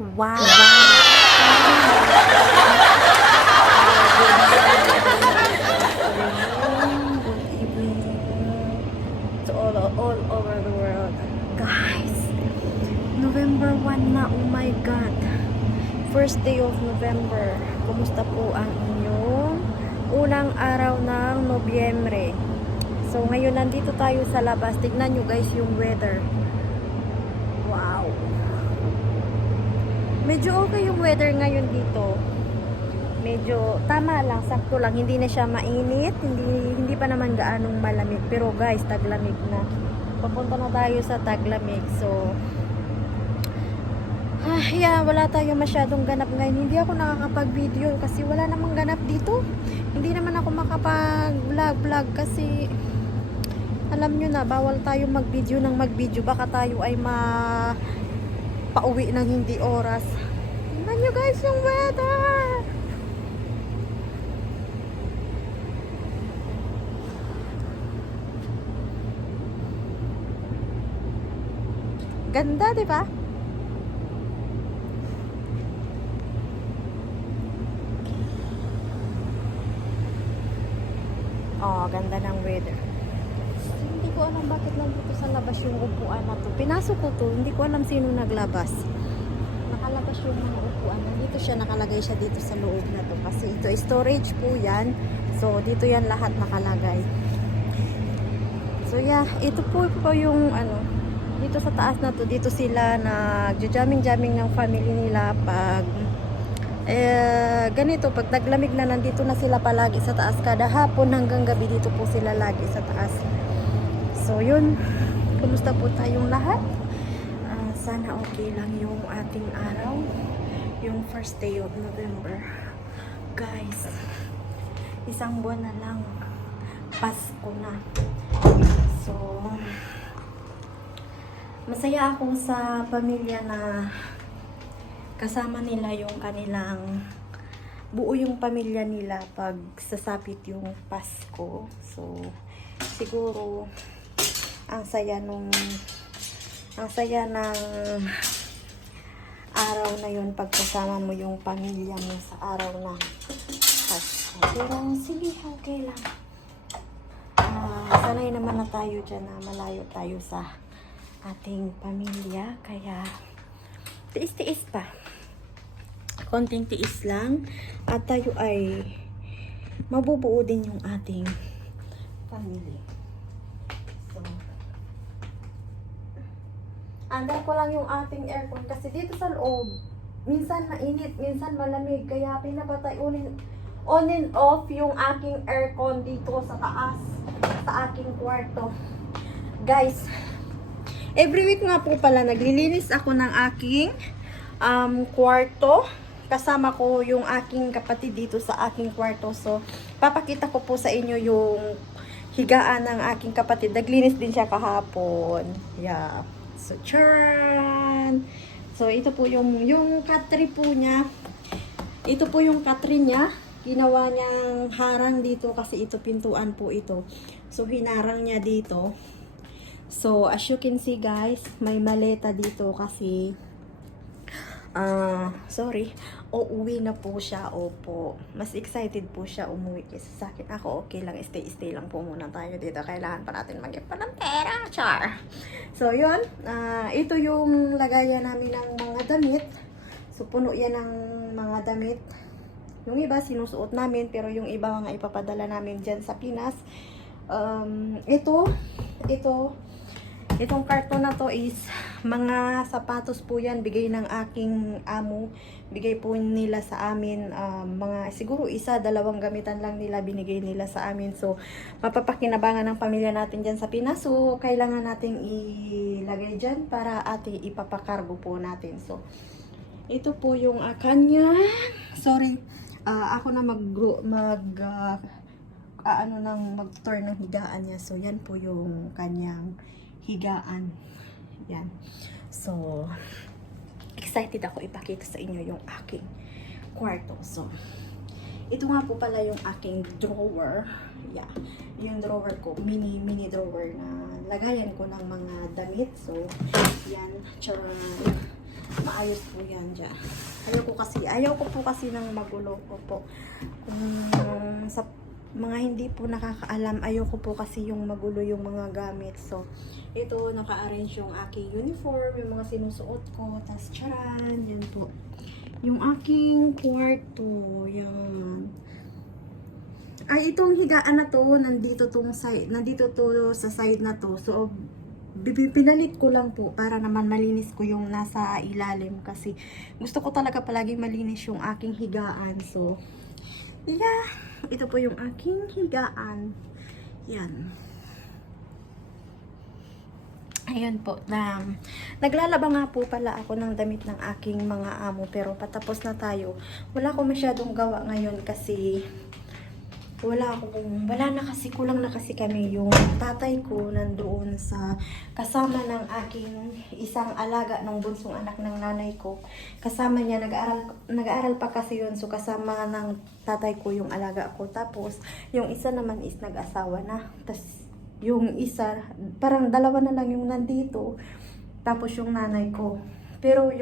Wow! Good evening to all over the world. Guys, November 1 na. Oh my God. First day of November. Kumusta po ang inyong unang araw ng Nobyembre? So, ngayon nandito tayo sa labas. Tignan nyo guys yung weather. Wow! Medyo okay yung weather ngayon dito. Medyo tama lang, sakto lang. Hindi na siya mainit. Hindi pa naman gaanong malamig. Pero guys, taglamig na. Papunta na tayo sa taglamig. So, yeah, wala tayo masyadong ganap ngayon. Hindi ako nakakapag-video kasi wala namang ganap dito. Hindi naman ako makapag-vlog kasi alam nyo na, bawal tayo mag-video ng mag-video. Baka tayo ay pauwi ng hindi oras. Tingnan nyo guys yung weather. Ganda, di ba? Oh, ganda ng weather. Hindi ko alam bakit nandito sa labas yung upuan na to. Pinasok ko to, hindi ko alam sino naglabas. Nakalabas yung mga upuan. Dito siya, nakalagay siya dito sa loob na to. Kasi ito, storage po yan. So, dito yan lahat nakalagay. So, yeah, ito po yung dito sa taas na to. Dito sila nag-jamming-jamming ng family nila pag ganito, pag naglamig na nandito na sila palagi sa taas. Kada hapon hanggang gabi dito po sila lagi sa taas. So, yun. Kumusta po tayong lahat? Sana okay lang yung ating araw. Yung first day of November. Guys, isang buwan na lang. Pasko na. So, masaya ako sa pamilya na kasama nila yung kanilang buo yung pamilya nila pag sasapit yung Pasko. So, siguro ang saya ng araw na yun pag kasama mo yung pamilya mo sa araw ng Pasko. Pero sige, okay lang. Sanay naman na tayo dyan na malayo tayo sa ating pamilya. Kaya tiis-tiis pa. Konting tiis lang. At tayo ay mabubuo din yung ating pamilya. So, anday ko lang yung ating aircon kasi dito sa loob, minsan mainit, minsan malamig. Kaya pinapatay on and off yung aking aircon dito sa taas, sa aking kwarto. Guys, every week nga po pala naglilinis ako ng aking kwarto. Kasama ko yung aking kapatid dito sa aking kwarto. So, papakita ko po sa inyo yung higaan ng aking kapatid. Naglinis din siya kahapon. Yeah. So, charan! So, ito po yung katri po niya. Ito po yung katri niya. Ginawa niyang harang dito kasi ito pintuan po ito. So, hinarang niya dito. So, as you can see guys, may maleta dito kasi uuwi na po siya. Opo, mas excited po siya umuwi kaysa sa akin. Ako okay lang, stay lang po muna tayo dito. Kailangan pa natin mag-ipon ng pera, char. So yun, ito yung lagayan namin ng mga damit. So puno yan ng mga damit. Yung iba sinusuot namin, pero yung iba mga ipapadala namin dyan sa Pinas. Itong karton na to is mga sapatos po yan. Bigay ng aking amo. Bigay po nila sa amin. Mga siguro dalawang gamitan lang nila binigay nila sa amin. So, mapapakinabangan ng pamilya natin dyan sa Pinas. So, kailangan nating ilagay dyan para ipapakargo po natin. So, ito po yung kanya. Sorry. Ako na mag-tour ng higaan niya. So, yan po yung kanyang higaan. Yan. So, excited ako ipakita sa inyo yung aking kwarto. So, ito nga po pala yung aking drawer. Yeah. Yung drawer ko, mini drawer na lagayan ko ng mga damit. So, yan. Charan. Maayos po yan dyan. Ayaw ko po kasi ng magulo ko po. Kung sa mga hindi po nakakaalam, ayaw ko po kasi yung magulo yung mga gamit. So, ito, naka-arrange yung aking uniform, yung mga sinusuot ko, tas charan, yan po. Yung aking kwarto, yan. Ay, itong higaan na to, nandito to sa side na to. So, pinalit ko lang po para naman malinis ko yung nasa ilalim kasi gusto ko talaga palagi malinis yung aking higaan. So, yeah, ito po yung aking higaan. Yan. Ayun po, naglalaba nga po pala ako ng damit ng aking mga amo pero patapos na tayo. Wala ko masyadong gawa ngayon kasi kulang na kasi kami. Yung tatay ko nandoon sa kasama ng aking isang alaga ng bunsong anak ng nanay ko. Kasama niya, nag-aaral pa kasi yun. So kasama ng tatay ko yung alaga ko. Tapos yung isa naman is nag-asawa na. Tapos yung isa, parang dalawa na lang yung nandito. Tapos yung nanay ko. Pero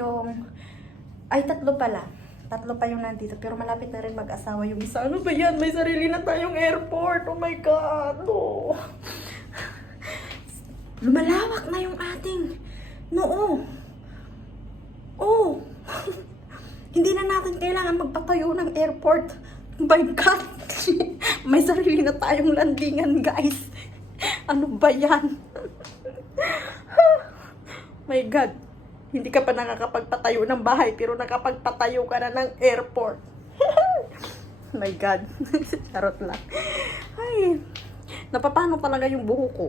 tatlo pala. Tatlo pa yung nandito. Pero malapit na rin mag-asawa yung isa. Ano ba yan? May sarili na tayong airport. Oh my God. Oh. Lumalawak na yung ating noo. Oh. Hindi na natin kailangan magpatayo ng airport. Oh my God. May sarili na tayong landingan, guys. Ano ba yan? My God. Hindi ka pa nakakapagpatayo ng bahay pero nakapagpatayo ka na ng airport. My God. Charot lang. Ay, napapano talaga yung buho ko.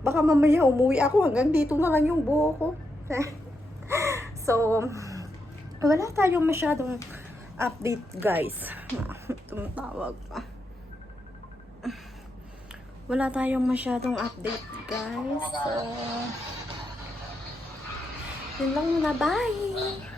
Baka mamaya umuwi ako hanggang dito na lang yung buho ko. So, wala tayong masyadong update, guys. Tumatawag pa. Wala tayong masyadong update, guys. So, yun lang muna. Bye!